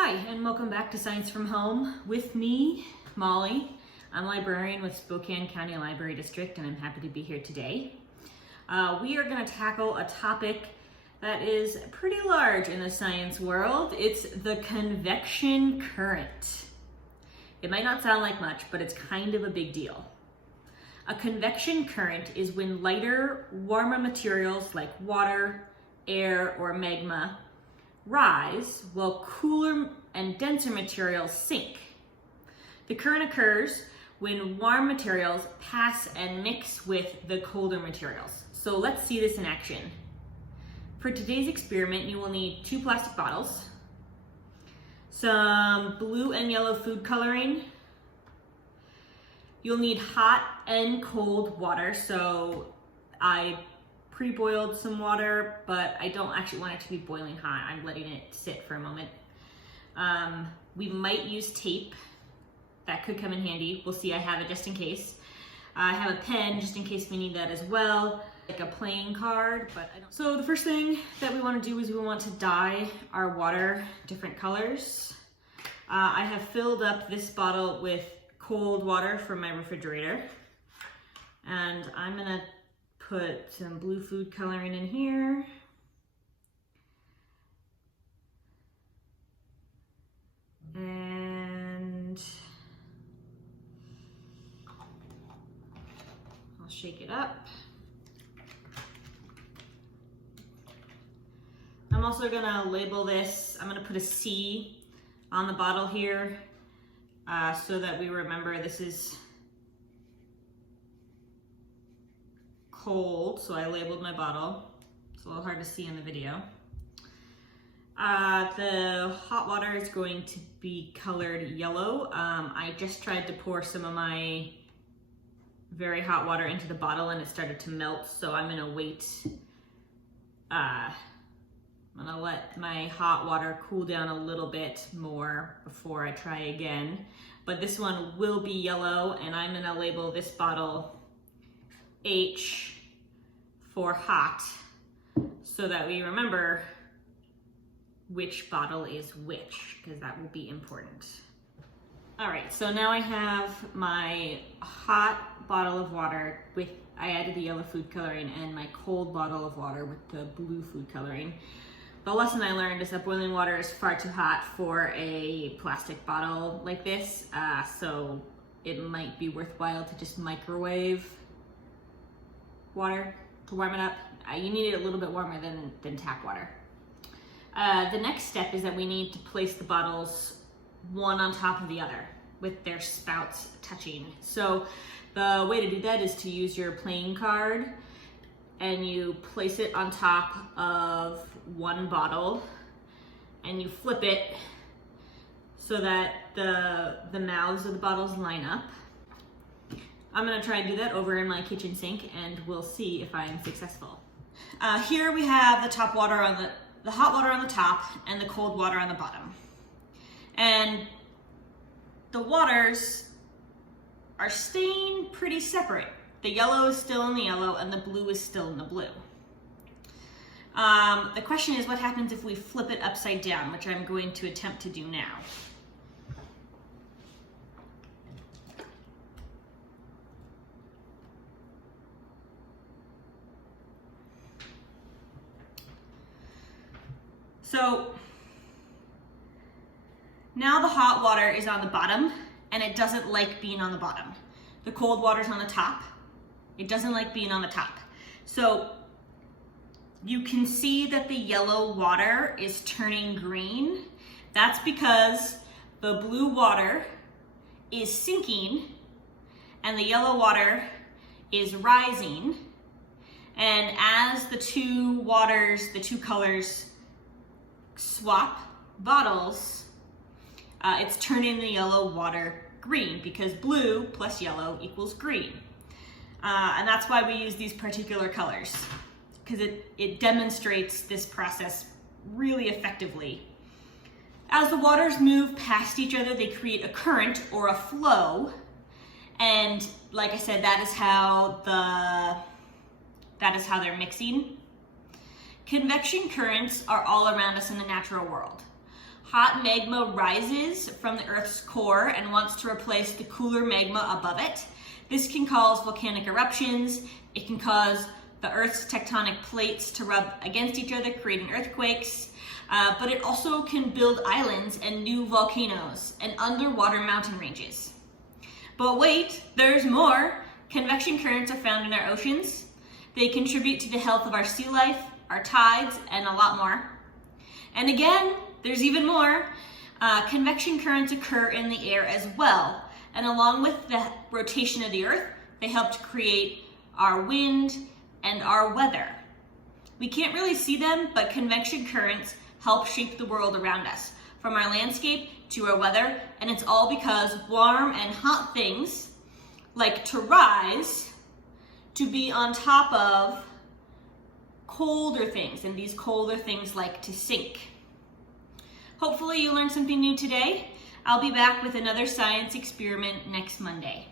Hi, and welcome back to Science from Home with me, Molly. I'm a librarian with Spokane County Library District, and I'm happy to be here today. We are going to tackle a topic that is pretty large in the science world. It's the convection current. It might not sound like much, but it's kind of a big deal. A convection current is when lighter, warmer materials like water, air, or magma rise while cooler and denser materials sink. The current occurs when warm materials pass and mix with the colder materials. So let's see this in action. For today's experiment, you will need 2 plastic bottles, some blue and yellow food coloring. You'll need hot and cold water. So I pre-boiled some water, but I don't actually want it to be boiling hot. I'm letting it sit for a moment. We might use tape. That could come in handy. We'll see. I have it just in case. I have a pen just in case we need that as well, like a playing card, but I don't. So the first thing that we want to do is we want to dye our water different colors. I have filled up this bottle with cold water from my refrigerator, and I'm gonna put some blue food coloring in here. And I'll shake it up. I'm also gonna label this. I'm gonna put a C on the bottle here so that we remember this is cold. So I labeled my bottle. It's a little hard to see in the video. The hot water is going to be colored yellow. I just tried to pour some of my very hot water into the bottle and it started to melt, so I'm gonna wait. I'm gonna let my hot water cool down a little bit more before I try again. But this one will be yellow, and I'm gonna label this bottle H for hot so that we remember which bottle is which, because that will be important. All right, so now I have my hot bottle of water with, I added the yellow food coloring, and my cold bottle of water with the blue food coloring. The lesson I learned is that boiling water is far too hot for a plastic bottle like this, so it might be worthwhile to just microwave water to warm it up. You need it a little bit warmer than tap water. The next step is that we need to place the bottles one on top of the other with their spouts touching. So the way to do that is to use your playing card and you place it on top of one bottle and you flip it so that the mouths of the bottles line up. I'm gonna try and do that over in my kitchen sink, and we'll see if I'm successful. Here we have the top water on the hot water on the top and the cold water on the bottom. And the waters are staying pretty separate. The yellow is still in the yellow and the blue is still in the blue. The question is, what happens if we flip it upside down, which I'm going to attempt to do now. So now the hot water is on the bottom and it doesn't like being on the bottom. The cold water's on the top. It doesn't like being on the top. So you can see that the yellow water is turning green. That's because the blue water is sinking and the yellow water is rising. And as the two waters, the two colors swap bottles, it's turning the yellow water green because blue plus yellow equals green. And that's why we use these particular colors, because it demonstrates this process really effectively. As the waters move past each other, they create a current or a flow. And like I said, that is how they're mixing. Convection currents are all around us in the natural world. Hot magma rises from the Earth's core and wants to replace the cooler magma above it. This can cause volcanic eruptions. It can cause the Earth's tectonic plates to rub against each other, creating earthquakes. But it also can build islands and new volcanoes and underwater mountain ranges. But wait, there's more. Convection currents are found in our oceans. They contribute to the health of our sea life, our tides, and a lot more. And again, there's even more. Convection currents occur in the air as well. And along with the rotation of the Earth, they help to create our wind and our weather. We can't really see them, but convection currents help shape the world around us, from our landscape to our weather, and it's all because warm and hot things like to rise to be on top of colder things, and these colder things like to sink. Hopefully you learned something new today. I'll be back with another science experiment next Monday.